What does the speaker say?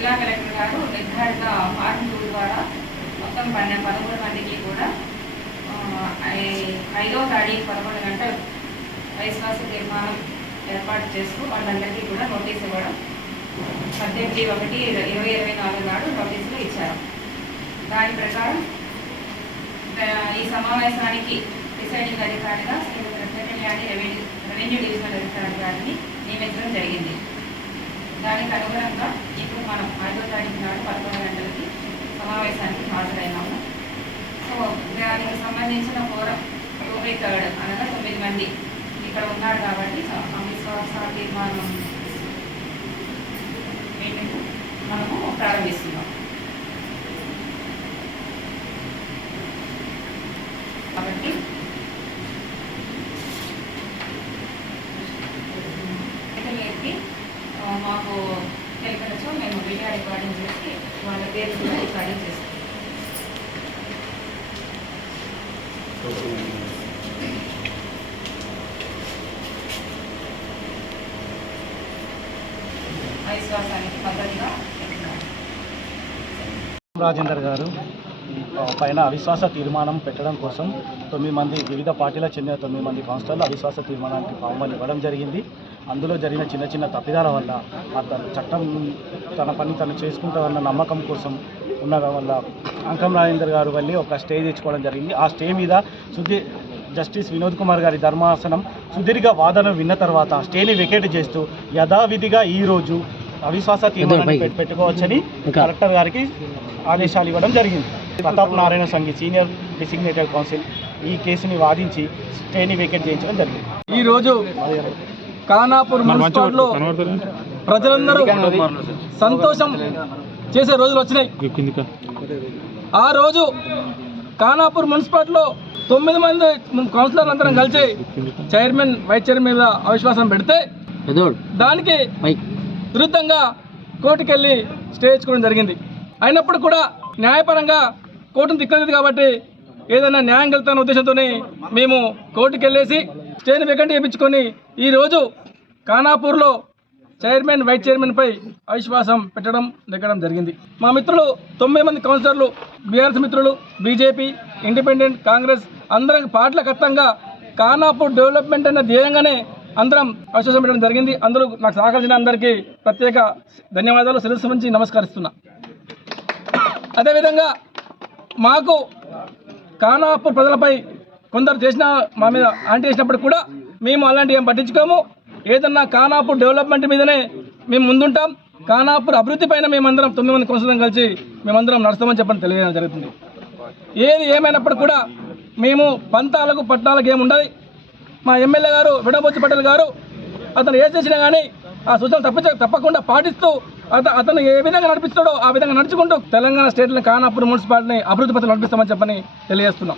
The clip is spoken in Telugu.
జిల్లా కలెక్టర్ గారు నిర్ధారిత ఫార్మ్ 2 ద్వారా మొత్తం 11 మందికి కూడా 5వ తారీఖు 11 గంటలు అవిశ్వాస తీర్మానం ఏర్పాటు చేస్తూ వాళ్ళందరికీ కూడా నోటీస్ ఇవ్వడం 18/1/2024 నాడు నోటీసులు ఇచ్చారు. దాని ప్రకారం ఈ సమావేశానికి ప్రిసైడింగ్ అధికారిగా శ్రీమతి రత్నకళ్యాణి రెవెన్యూ డివిజనల్ అధికారి గారిని నియమించడం జరిగింది. దానికి అనుగుణంగా ఇప్పుడు మనం 5వ తారీఖు నాడు 11 గంటలకి సమావేశానికి హాజరైనాము. సో దానికి సంబంధించిన ఫోరం 2/3 అనగా 9 మంది ఇక్కడ ఉన్నారు కాబట్టి అవిశ్వాస తీర్మానం మీటింగ్ మనము ప్రారంభిస్తున్నాం. కాబట్టి మాకు తెలిపినచో మేము వీడియో రికార్డింగ్ చేసి వాళ్ళ పేరు కూడా రికార్డింగ్ చేస్తాం. అవిశ్వాసానికి పద్ధతిగా రాజేందర్ గారు పైన అవిశ్వాస తీర్మానం పెట్టడం కోసం 9 మంది వివిధ పార్టీలకు చెందిన 9 మంది కౌన్సిలర్లు అవిశ్వాస తీర్మానానికి ఫామ్ని ఇవ్వడం జరిగింది. అందులో జరిగిన చిన్న చిన్న తప్పిదాల వల్ల అతను చట్టం తన పని తను చేసుకుంటామన్న నమ్మకం కోసం ఉన్న వల్ల అంకం రాజేందర్ గారు వెళ్ళి ఒక స్టే తెచ్చుకోవడం జరిగింది. ఆ స్టే మీద జస్టిస్ వినోద్ కుమార్ గారి ధర్మాసనం సుదీర్ఘ వాదన విన్న తర్వాత స్టేని వెకేట్ చేస్తూ యథావిధిగా ఈరోజు అవిశ్వాస తీర్మానాన్ని పెట్టుకోవచ్చని కలెక్టర్ గారికి ఆదేశాలు ఇవ్వడం జరిగింది. Pratap Narayana Sanghi senior designated council ఈ కేసుని వాదించి స్టేని వెకేట్ చేయించడం జరిగింది. ఈరోజు ఖానాపూర్ మున్సిపాలిటీలో ప్రజలందరూ సంతోషం చేసే రోజులు వచ్చినాయి. ఆ రోజు ఖానాపూర్ మున్సిపాలిటీలో 9 మంది కౌన్సిలర్లు అందరం కలిసి చైర్మన్ వైస్ చైర్మన్ మీద అవిశ్వాసం పెడితే దానికి విరుద్ధంగా కోర్టుకెళ్ళి స్టే తెచ్చుకోవడం జరిగింది. అయినప్పుడు కూడా న్యాయపరంగా కోర్టును దిక్కలేదు కాబట్టి ఏదైనా న్యాయం కలుగుతున్న ఉద్దేశంతో మేము కోర్టుకు వెళ్ళేసి స్టేని వెకెంట్ చేయించుకొని ఈరోజు ఖానాపూర్లో చైర్మన్ వైస్ చైర్మన్పై అవిశ్వాసం నెగ్గడం జరిగింది. మా మిత్రులు 9 మంది కౌన్సిలర్లు, బీఆర్ఎస్ మిత్రులు, బీజేపీ, ఇండిపెండెంట్, కాంగ్రెస్ అందరం పార్టీల ఖచ్చితంగా ఖానాపూర్ డెవలప్మెంట్ అనే ధ్యేయంగానే అందరం అవిశ్వాసం పెట్టడం జరిగింది. అందరూ నాకు సహకరించిన అందరికీ ప్రత్యేక ధన్యవాదాలు శిరస్సు నుంచి నమస్కరిస్తున్నా. అదేవిధంగా మాకు ఖానాపూర్ ప్రజలపై కొందరు చేసిన మా మీద యాంటీ చేసినప్పుడు కూడా మేము అలాంటి ఏం పట్టించుకోము. ఏదన్నా ఖానాపూర్ డెవలప్మెంట్ మీదనే మేము ముందుంటాం. ఖానాపూర్ అభివృద్ధి పైన మేమందరం 9 మంది కౌన్సిలర్లు కలిసి మేమందరం నడుస్తామని చెప్పని తెలియజేయడం జరుగుతుంది. ఏది ఏమైనప్పుడు కూడా మేము పంతాలకు పట్టాలకు ఏముండదు. మా ఎమ్మెల్యే గారు విడబొచ్చి పటేల్ గారు అతను ఏ చేసినా కానీ ఆ సూచనలు తప్పకుండా పాటిస్తూ అతను ఏ విధంగా నడిపిస్తాడో ఆ విధంగా నడుచుకుంటూ తెలంగాణ స్టేట్ని ఖానాపూర్ మున్సిపాలిటీని అభివృద్ధి పథకం నడిపిస్తామని చెప్పని తెలియజేస్తున్నాం.